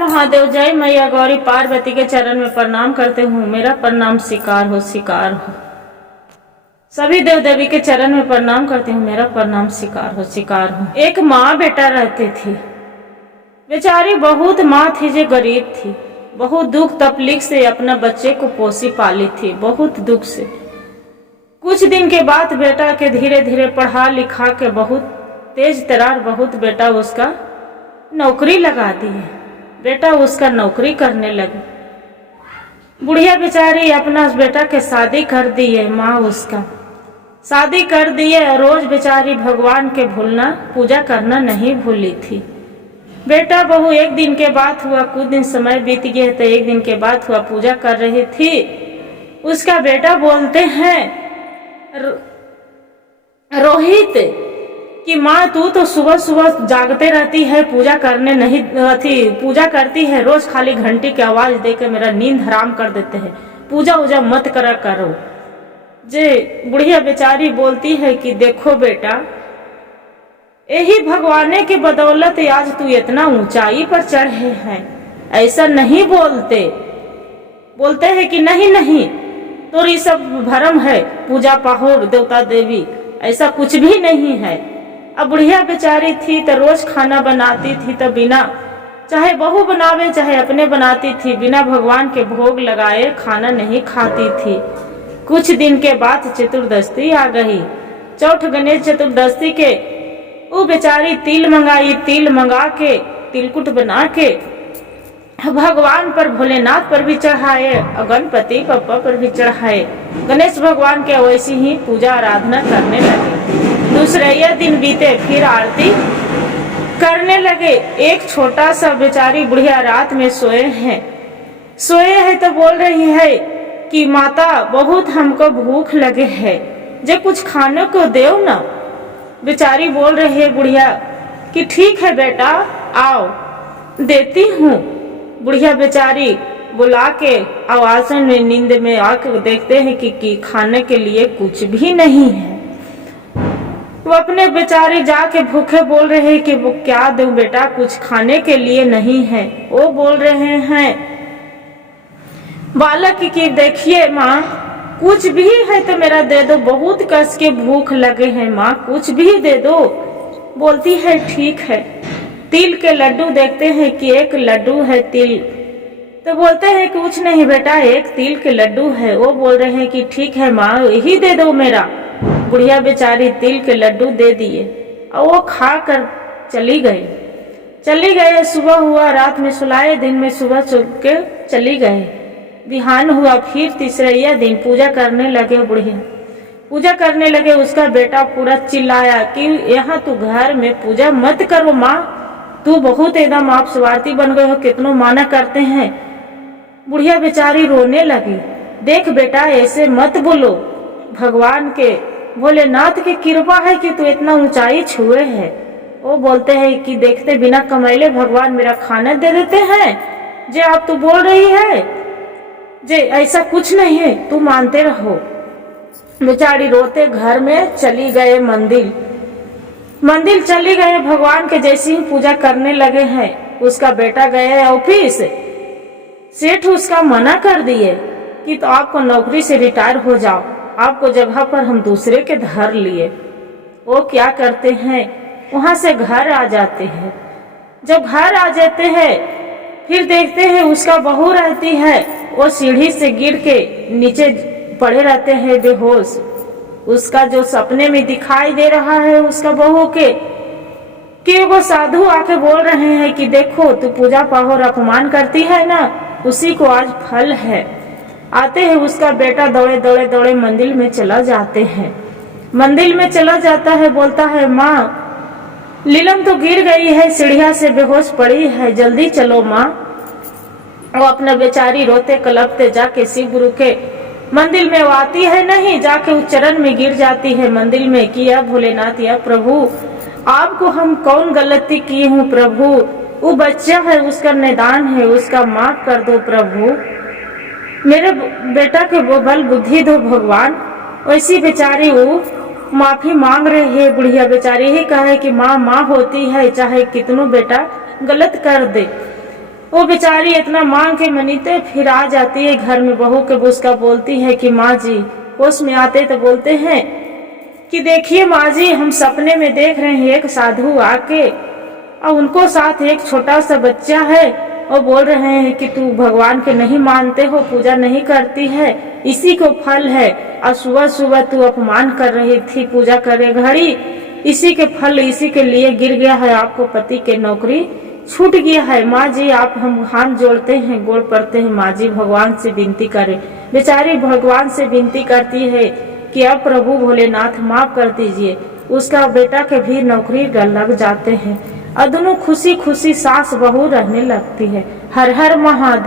महादेव। जय मैया गौरी पार्वती के चरण में प्रणाम करते हूँ। मेरा प्रणाम स्वीकार हो, स्वीकार हो। सभी देव देवी के चरण में प्रणाम करते हूँ। मेरा प्रणाम स्वीकार हो, स्वीकार हो। एक माँ बेटा रहते थे। बेचारी बहुत माँ थी जो गरीब थी। बहुत दुख तकलीफ से अपना बच्चे को पोसी पाली थी, बहुत दुख से। कुछ दिन के बाद बेटा के धीरे धीरे पढ़ा लिखा के बहुत तेज तरार बहुत बेटा उसका नौकरी लगा दी है। बेटा उसका नौकरी करने लगी। बुढ़िया बेचारी अपना बेटा के शादी कर दी है। माँ उसका शादी कर दी है। रोज बेचारी भगवान के भूलना पूजा करना नहीं भूली थी। बेटा बहू एक दिन के बाद हुआ, कुछ दिन समय बीत गए तो एक दिन के बाद हुआ, पूजा कर रही थी। उसका बेटा बोलते हैं रोहित कि माँ तू तो सुबह सुबह जागते रहती है, पूजा करने नहीं थी, पूजा करती है, रोज खाली घंटी की आवाज देकर मेरा नींद हराम कर देते हैं, पूजा उजा मत करा करो। जे बुढ़िया बेचारी बोलती है कि देखो बेटा, यही भगवान के बदौलत आज तू इतना ऊंचाई पर चढ़े हैं। ऐसा नहीं बोलते, बोलते हैं कि नहीं नहीं तो ये सब भरम है, पूजा पाहो देवता देवी, ऐसा कुछ भी नहीं है। अब बुढ़िया बेचारी थी तो रोज खाना बनाती थी, तो बिना चाहे बहू बनावे चाहे अपने बनाती थी, बिना भगवान के भोग लगाए खाना नहीं खाती थी। कुछ दिन के बाद चतुर्दशी आ गई। चौथ गणेश चतुर्दशी के वो बेचारी तिल मंगाई। तिल मंगा के तिलकुट बना के भगवान पर, भोलेनाथ पर भी चढ़ाए और गणपति पप्पा पर भी चढ़ाए। गणेश भगवान के वैसी ही पूजा आराधना करने लगे। दूसरे दिन बीते, फिर आरती करने लगे। एक छोटा सा बेचारी बुढ़िया रात में सोए हैं तो बोल रही है कि माता बहुत हमको भूख लगे है, जो कुछ खाने को देव ना। बेचारी बोल रही है बुढ़िया कि ठीक है बेटा आओ देती हूँ। बुढ़िया बेचारी बुला के आवाज में नींद में आके देखते हैं कि खाने के लिए कुछ भी नहीं है। वो अपने बेचारी जाके भूखे बोल रहे हैं कि वो क्या दूं बेटा, कुछ खाने के लिए नहीं है। वो बोल रहे हैं बालक की देखिए माँ, कुछ भी है तो मेरा दे दो, बहुत कस के भूख लगे हैं माँ, कुछ भी दे दो। बोलती है ठीक है। तिल के लड्डू देखते हैं कि एक लड्डू है तिल, तो बोलते हैं कि कुछ नहीं बेटा, एक तिल के लड्डू है। वो बोल रहे हैं कि ठीक है माँ, यही दे दो मेरा। बुढ़िया बेचारी तिल के लड्डू दे दिए और वो खा कर चली गए। सुबह हुआ, रात में सुलाए, दिन में सुबह के चली गए। बिहान हुआ, फिर तीसरा दिन पूजा करने लगे। बुढ़िया पूजा करने लगे। उसका बेटा पूरा चिल्लाया कि यहाँ तू घर में पूजा मत करो माँ, तू बहुत एकदम आप स्वार्थी बन गए हो, कितनों माना करते हैं। बुढ़िया बेचारी रोने लगी। देख बेटा ऐसे मत बोलो, भगवान के भोलेनाथ की कृपा है कि तू इतना ऊंचाई छुए है। वो बोलते हैं कि देखते बिना कमाइले भगवान मेरा खाना दे देते हैं, जे आप तू बोल रही है जे ऐसा कुछ नहीं है, तू मानते रहो। बेचारी रोते घर में चली गए। मंदिर चली गए। भगवान के जैसी ही पूजा करने लगे हैं। उसका बेटा गए ऑफिस, सेठ उसका मना कर दिए कि तो आपको नौकरी से रिटायर हो जाओ, आपको जगह पर हम दूसरे के धर लिए। वो क्या करते हैं, वहां से घर आ जाते हैं। जब घर आ जाते हैं फिर देखते हैं उसका बहू रहती है, वो सीढ़ी से गिर के नीचे पड़े रहते हैं बेहोश। उसका जो सपने में दिखाई दे रहा है उसका बहू के कि वो साधु आके बोल रहे हैं कि देखो तू पूजा पाहो और अपमान करती है ना, उसी को आज फल है। आते हैं उसका बेटा दौड़े मंदिर में चला जाते हैं। मंदिर में चला जाता है, बोलता है माँ लीलम तो गिर गई है, सीढ़िया से बेहोश पड़ी है, जल्दी चलो माँ। वो अपना बेचारी रोते कलपते जाके शिव गुरु के मंदिर में वो आती है नहीं, जाके उस चरण में गिर जाती है मंदिर में। किया भोलेनाथ या प्रभु, आपको हम कौन गलती किए हूँ प्रभु, वो बच्चा है उसका निदान है, उसका माफ कर दो प्रभु, मेरे बेटा के वो बल बुद्धि दो भगवान। वैसी बेचारी वो माफी मांग रही है। बुढ़िया बेचारी ही कहे कि माँ माँ होती है, चाहे कितनों बेटा गलत कर दे। वो बेचारी इतना मांग के मनीते फिर आ जाती है घर में, बहू के बुसका बोलती है कि माँ जी, होश में आते तो बोलते हैं कि देखिए माँ जी, हम सपने में देख रहे हैं एक साधु आके और उनको साथ एक छोटा सा बच्चा है और बोल रहे हैं कि तू भगवान के नहीं मानते हो, पूजा नहीं करती है, इसी को फल है। और सुबह सुबह तू अपमान कर रही थी पूजा करे घड़ी, इसी के फल इसी के लिए गिर गया है, आपको पति के नौकरी छूट गया है। माँ जी आप हम हाथ जोड़ते हैं, गोड़ पड़ते हैं, माँ जी भगवान से विनती करें। बेचारी भगवान से विनती करती है कि अब प्रभु भोलेनाथ माफ कर दीजिए। उसका बेटा के भी नौकरी लग जाते हैं और दोनों खुशी खुशी सास बहू रहने लगती है। हर हर महादेव।